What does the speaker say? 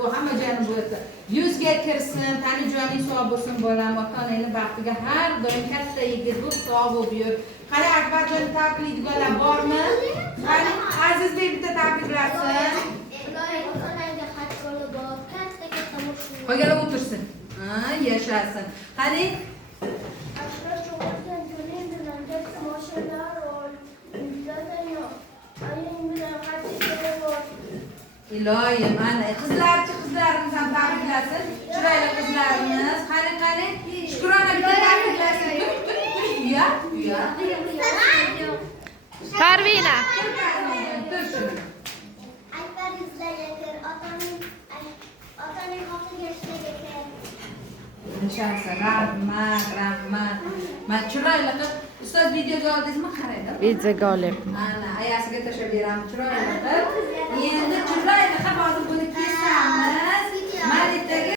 u hamma joyini bo'lsa. Yuzga kirsin, tani joning sog' bo'lsin bolam, ota-onangni baxtiga har doim katta yigit bo'l, sog' bo'lib yur. Qani Akbarjon tabriklaydiganlar bormi? Qani Azizbek bitta tabriklasin. Ota-onangga xat yo'li bor, katta mashina. Qolganlar o'tirsin. Ha, yashasin. Qani Ashra cho'g'dan jo'ning bilan katta mashinalar ol. Uylardan yo'q. Aying bilan xatga bor. Iloyim, ana qizlarimiz ham tabriklasin. Chiroyli qizlarimiz. Qani Shukrona bitta tabriklasin. Uya. Parvina. Akbar izlarga kir, otaning xotiga ishlaga kir. Yashasin. Rahmat. Men chiroyli qilib ustoz videoga oldingizmi? Qaraydi. Videoga olyapman. Ana ayasiga tashlab beraman chiroyli qilib. Endi